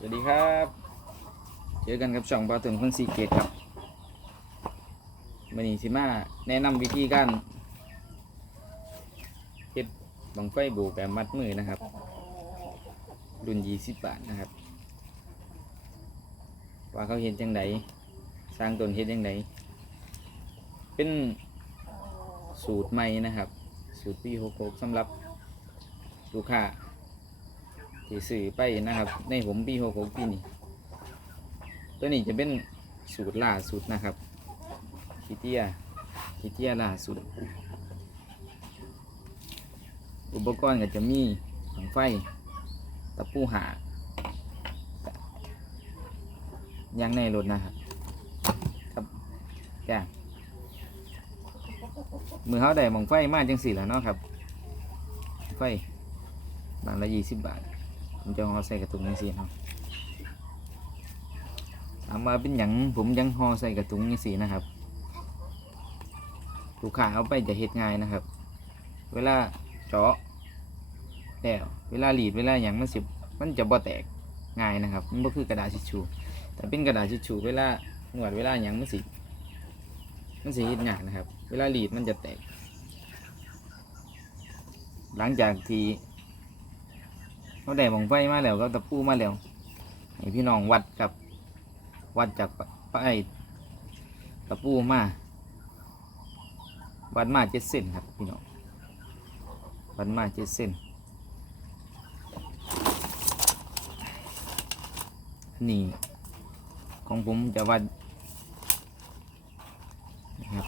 สวัสดีครับ เจอกันกับช่องปลาตุนคนสีเกตครับวันนี้สิมาแนะนำวิธีการเฮ็ดบังไฟบกแบบมัดมือนะครับ รุ่น20บบาทนะครับ ว่าเขาเห็นจังไดสร้างตนเห็นจังไดเป็นสูตรใหม่นะครับ สูตรปี66สำหรับลูกค้า ที่สื่อไปนะครับ ในผมปีหกหกปีนี้ตัวนี้จะเป็นสูตรล่าสุดนะครับคิเตียคิเตียล่าสุด อุปกรณ์ก็จะมีถังไฟตะปูหายางในรถนะครับครับจ้ามือเขาได้หมองไฟมากจังสี่แล้วเนาะครับ ไฟบางละยี่สิบบาท ผมจะห่อใส่กระตุงจังซี่เนาะถามว่าเป็นหยังผมยังห่อใส่กระตุงจังซี่นะครับลูกค้าเอาไปจะเฮ็ดง่ายนะครับ เวลาเจาะแล้วเวลาหลีดเวลาหยังมันสิบมันจะบ่แตกง่ายนะครับ มันบ่คือกระดาษทิชชู่แต่เป็นกระดาษทิชชู่เวลาหนวดเวลาหยังมันสิมันสิเฮ็ดยากนะครับ เวลาหลีดมันจะแตก หลังจากที่ เขาได้บังไฟมาแล้วก็ตะปูมาแล้วให้พี่น้องวัดกับวัดจากปลายตะปูมาวัดมาเจ็ดเส้นครับพี่น้องวัดมาเจ็ดเส้นนนี่ของผมจะวัดนะครับ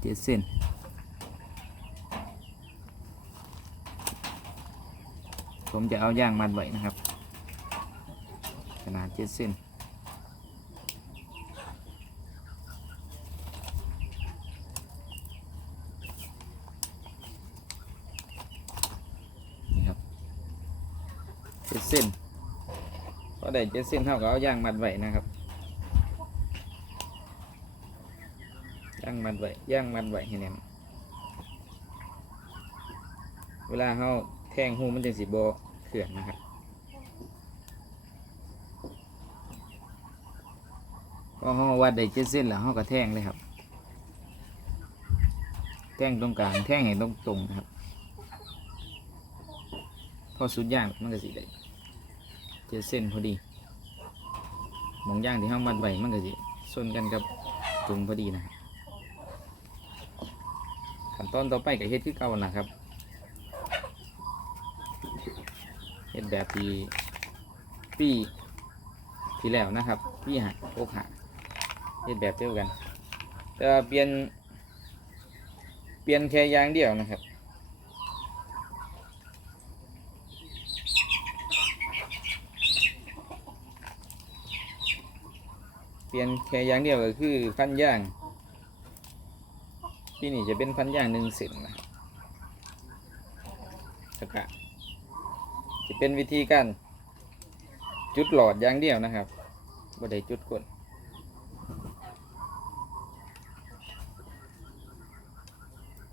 เจ็ดเส้น ผมจะเอาย่างมัดไว้นะครับ ขนาดเจ็ดเส้นนี่ครับเจ็ดเส้นพอได้เจ็ดเส้นเท่ากับเอาย่างมัดไว้นะครับย่างมัดไว้ย่างมัดไว้ให้แน่นเวลาเขา แทงหูมันจะสีโบเขื่อนนะครับก็เขาวัดได้เจ็ดเส้นแล้วเขาก็แทงเลยครับ แทงตรงกลางแทงให้ตรงตรงนะครับ พอสุดย่างมันก็สีได้เจ็ดเส้นพอดีมองย่างที่ห้ามัดไว้มันก็สิส่วนกันกับตรงพอดีนะครับขั้นตอนต่อไปก็เฮ็ดคือเก่านะครับ เห็นแบบปีปีที่แล้วนะครับปีหาโอกหาเห็นแบบเดียวกัน แต่เปลี่ยน เปลี่ยนแค่ยางเดียวนะครับเปลี่ยนแค่อยางเดียวก็คือพันย่าง ที่นี่จะเป็นพันย่างหนึ่งเซนนะครับแล้วก็ จะเป็นวิธีการจุดหลอดอย่างเดียวนะครับบ่ได้จุดกด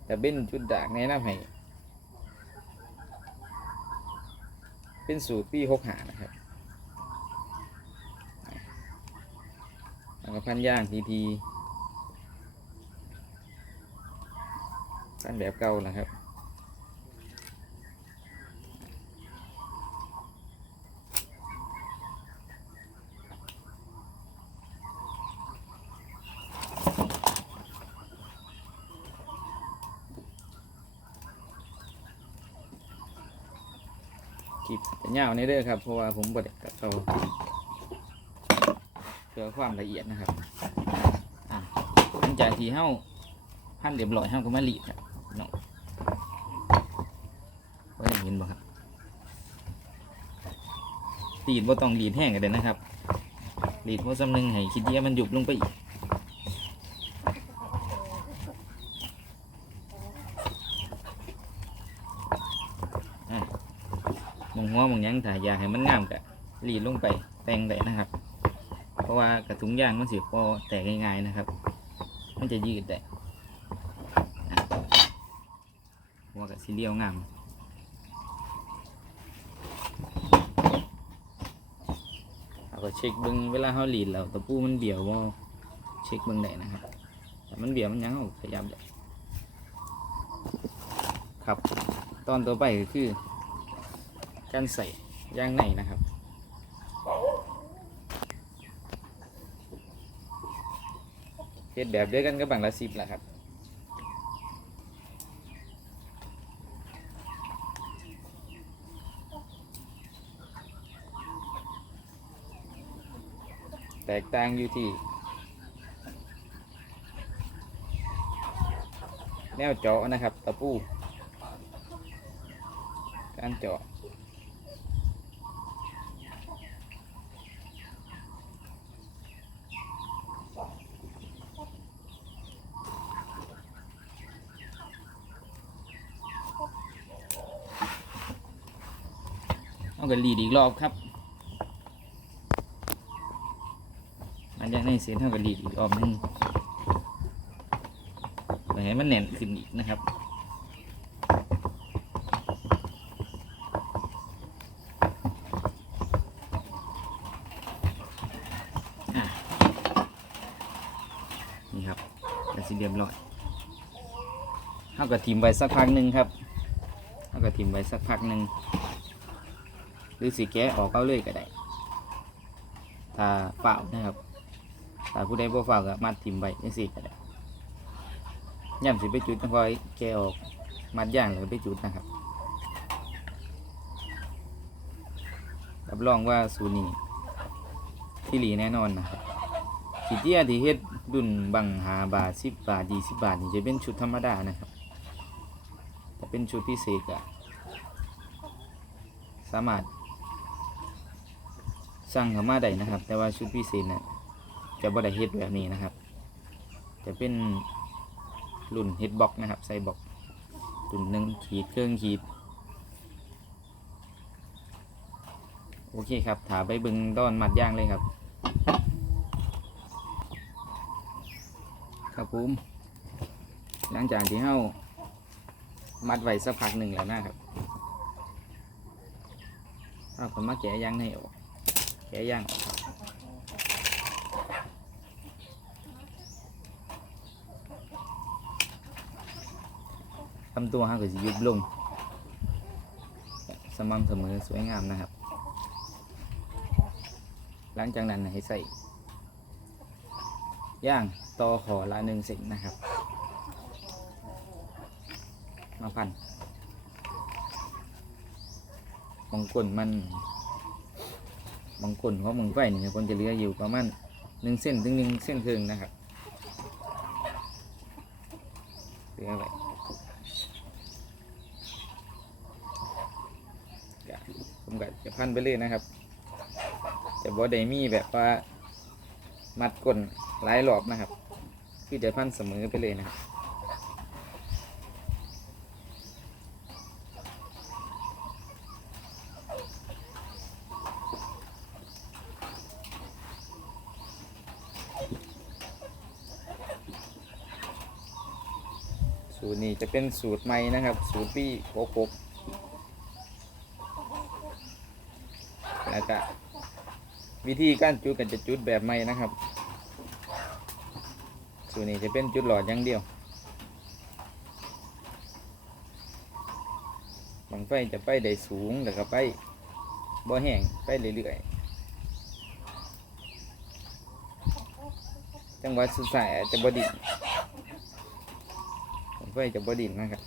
แต่เป็นจุดด่ากแนะนำให้ เป็นสูตรปีหกหานะครับแล้วก็พันย่างทีทีพันแบบเก่านะครับ คลิปจะยาวในเด้อครับ เพราะว่าผมบดตัดต่อเพื่อความละเอียดนะครับหลังจากที่เฮ้าหั่นเรียบร้อยเฮ้าก็มาลีดครับพี่น้องว่าจะเห็นบ่ครับลีดว่าต้องลีดแห้งกันเลยนะครับลีดว่าสำนึงให้คิดเดียมันหยุบลงไปอีกอะ หมองหัวหมองห ยังถ้าอยากให้มันงามกะรีดลงไปแต่งได้นะครับ เพราะว่ากระถุงยางมันสิพอแตกง่ายๆนะครับ มันจะยืดได้อะหัวกับสีเรียวงามเช็คเบิ้งเวลาเขาหลีดแล้วตะปูมันเบี่ยวว่าเช็คเบิ้งได้นะครับแต่มันเบี่ยวมันยังเขาขยับได้ครับ ตอนต่อไปก็คือ การใส่ย่างในนะครับ เฮ็ดแบบเดียวกันกับบังละสิบแหละครับแตกต่างอยู่ที่ แนวเจาะนะครับ ตะปู การเจาะ กันรีดอีกรอบครับมันยังในเส้นเท่ากับรีดอีกรอบนึงให้มันแน่นขึ้นอีกนะครับนี่ครับเป็นสีเรียบร้อยเท่ากับทีมไว้สักพักหนึ่งครับเท่ากับทีมไว้สักพักหนึ่ง รือสีแกะออกเอาเลยก็ได้ถ้าเปล่านะครับถ้าผู้ใดบ่เปล่าก็มัดทิมไว้ยังสี่ก็ได้ย่ำสิไปจุดจังพอยแกะออกมัดย่างแล้วไปจุดนะครับรับรองว่าสูนีที่หลีแน่นอนนะครับขีเจียที่เฮ็ดดุนบังหาบาทสิบบาทดีสิบบาทนี่จะเป็นชุดธรรมดานะครับแต่เป็นชุดพิเศษก็สามารถ สั่งเข้ามาได้นะครับ แต่ว่าชุดพิเศษน่ะจะบ่ได้เฮ็ดแบบนี้นะครับ จะเป็นรุ่นเฮ็ดบ็อกนะครับ ใส่บ็อกรุ่นหนึ่งขีดเครื่องขีด โอเคครับถาไปบึงต้อนมัดย่างเลยครับ ครับผมหลังจากที่เฮามัดไว้สักพักหนึ่งแล้วนะครับเราก็มาแกะย่างให้ออก แกย่างออกครับลำตัวห้าก็จะยุบลง สม่ำเสมอสวยงามนะครับ หลังจากนั้นให้ใส่ ย่างต่อขอละหนึ่งเซนนะครับ มาพันมงกลมัน บางคนเขามึงไฟนี่คนจะเหลืออยู่ประมาณหนึ่งเส้นถึงหนึ่งเส้นครึ่งนะครับเหลือไว้ผมก็จะพันไปเลยนะครับ จะบอดมี่แบบว่ามัดก้นหลายรอบนะครับ คือจะพันเสมอไปเลยนะครับ สูตรนี้จะเป็นสูตรใหม่นะครับ สูตรปีโคกกแล้วก็วิธีการจุดกันจะจุดแบบใหม่นะครับ สูตรนี้จะเป็นจุดหลอดอย่างเดียวบังไฟจะไปได้สูงแล้วก็ไปบ่แห้งไปเรื่อยๆจังหวะสุดท้ายจจะบ่ดิ่ง ผมก็จะบดินนะครับ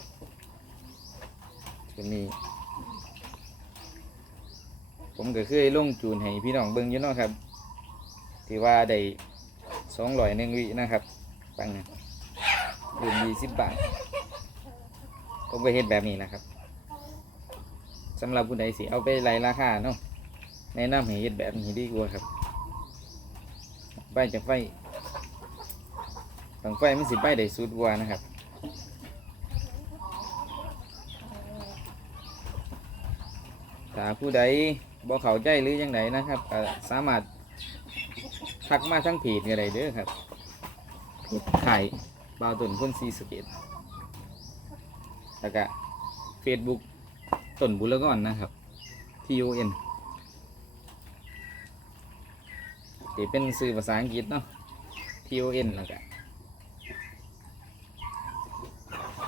ส่วนนี้ ผมก็เคยลงจูนให้พี่น้องเบิ่งอยู่เนาะครับที่ว่าได้สองร้อยหนึ่งวินะครับปังนะรุ่นยี่สิบบาทผมก็เฮ็ดแบบนี้นะครับสำหรับผู้ใดสิเอาไปไล่ราคาเนาะแนะนำให้เฮ็ดแบบนี้ดีกว่าครับไปจากไฟบางไฟมันสิไปได้สุดกว่านะครับ ถ้าผู้ใดบ่เข้าใจหรือยังไงนะครับก็สามารถทักมาทั้งเพจก็ได้เด้อครับเพจขายบาวต้นคนซีสเกตแล้วก็เฟซบุ๊กต้นบุรกรนะครับ T O N เดี๋ยวเป็นสื่อภาษาอังกฤษเนาะ T O N แล้วก็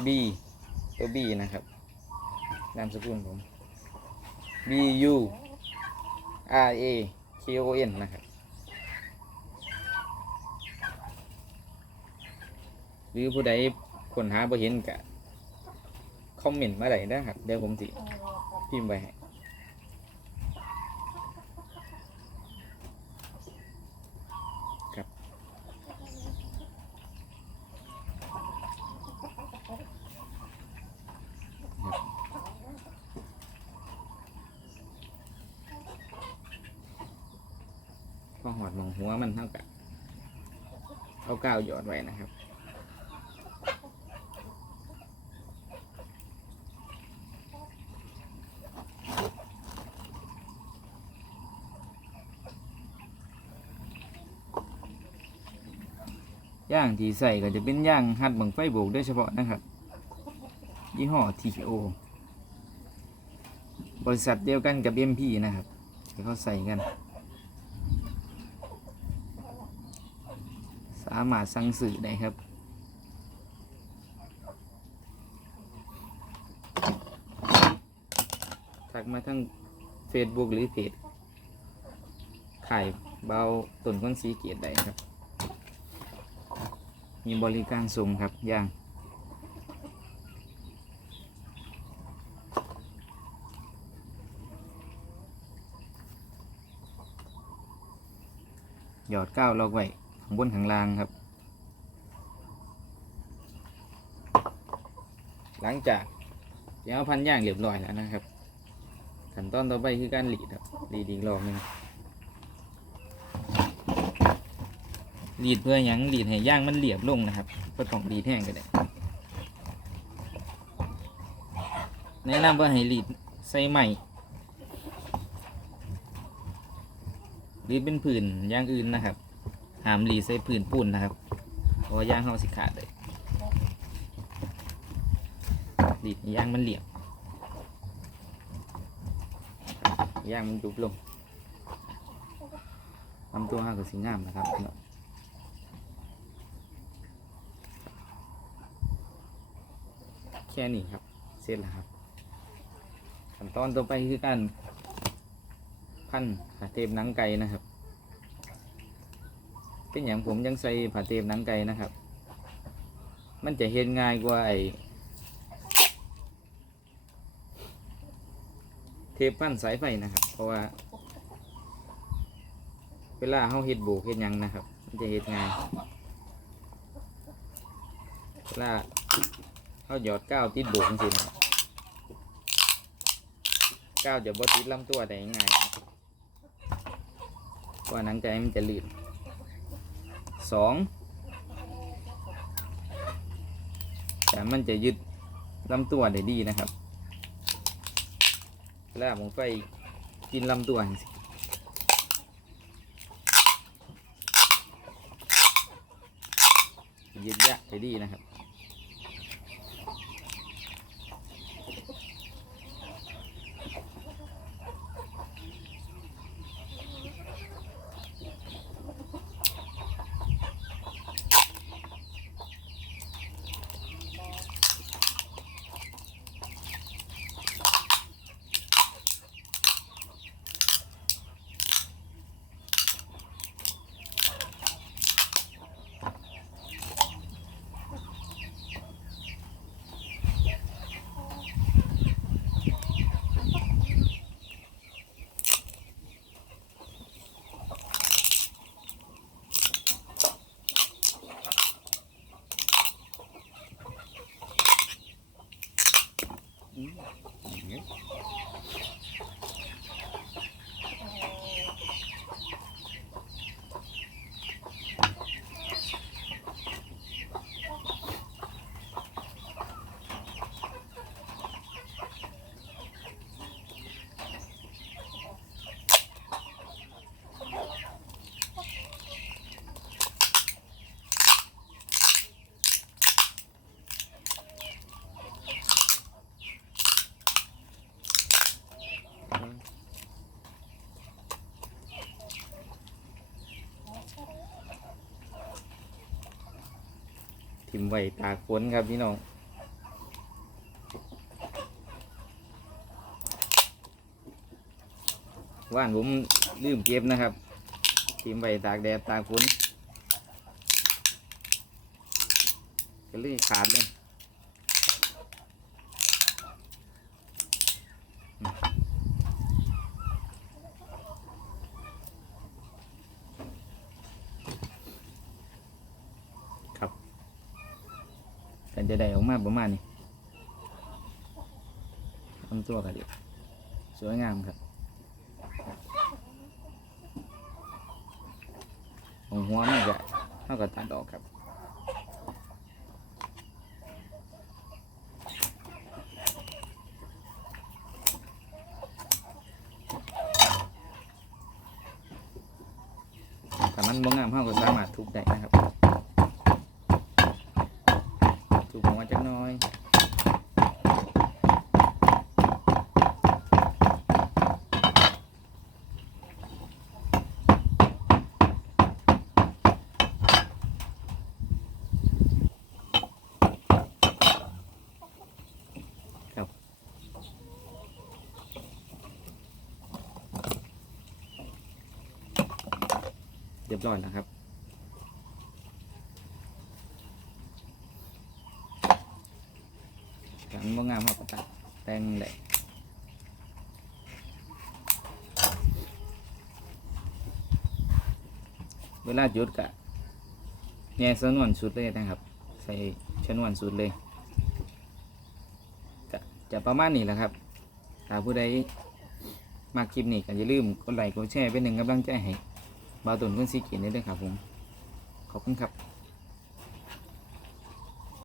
B ตัว B นะครับ นามสกุลผม B U R A K O N นะครับ หรือผู้ใดคนหาบ่เห็นกะ คอมเมนต์มาได้นะครับ เดี๋ยวผมสิพิมพ์ไว้ให้ครับ พ อหอดมองหัวมันเท่ากับเอาก้าวหยอดไว้นะครับย่างที่ใส่ก็จะเป็นย่างหัดบังไฟโบกโดยเฉพาะนะครับ ยี่ห้อ TPO บริษัทเดียวกันกับ MP นะครับที่เขาใส่กันามารถสั่งสื่อได้ครับทักมาทั้ง Facebook หรือเพจขายเบาต้นก้นสีเกียรติได้ครับ มีบริการส่งครับย่างหยอดก้าวลอกไว้ ข้างบนข้างล่างครับ หลังจากที่เอาพันย่างเรียบร้อยแล้วนะครับขั้นตอนต่อไปคือการหลีดครับหลีดอีกรอบหนึงหลีดเพื่อยังหลีดให้ย่างมันเรียบลงนะครับก็ต้องหลีดแห้งก็ได้แนะนำว่าให้หลีดใส่ใหม่หรือเป็นผืนอย่างอื่นนะครับ หามหลีใส่ผืนปูนนะครับเพราะว่าย่างเขาสิขาดเลยหลีดย่างมันเหลี่ยมย่างมันยุบลงลำตัวห้ากับสีงามนะครับแค่นี้ครับ เสร็จแล้วครับขั้นตอนต่อไปคือการพันขาเทปหนังไก่นะครับ เป็นอย่างผมยังใส่ผ่าเทปหนังไก่นะครับ มันจะเห็นง่ายกว่าไอเทปพันสายไฟนะครับ เพราะว่า เวลาเขาเฮ็ดโบกเฮ็ดยังนะครับ มันจะเฮ็ดง่ายเวลาเขาหยอดก้าวติดโบกจริงๆนะครับก้าวจะบ่ติดลำตัวได้ง่ายนะครับเพราะว่าหนังไก่มันจะลื่น สองแต่มันจะยึดลำตัวได้ดีนะครับ แล้วผมไปกินลำตัวยึดยะได้ดีนะครับ อ ย่างเงี้ยทิมไว้ตาค้นครับพี่น้องว่านผมลืมเก็บนะครับทิมไว้ตากแดดตาค้นก็เลยขาดเลยอืมครับกัน จะได้ออกมาประมาณนี้ทำตัวกันดีสวยงามครับของหัวมันจะเท่ากับตัดออกครับแต่มันบ่งามเท่ากับสามารถทุบได้นะครับ ทุบหัวจักหน้อยเรียบร้อยแล้วครับ หลังบ่งามเท่ากับตัดแต่งได้เวลาจุดกะแง่ชนวนสุดเลยนะครับ ใส่ชนวนสุดเลยก็จะประมาณนี้แหละครับถ้าผู้ใดมาคลิปนี้ก็อย่าลืมกดไลค์กดแชร์เป็นหนึ่งกำลังใจให้บาตุนเพื่อนซีเกียนได้เลยครับผม ขอบคุณครับ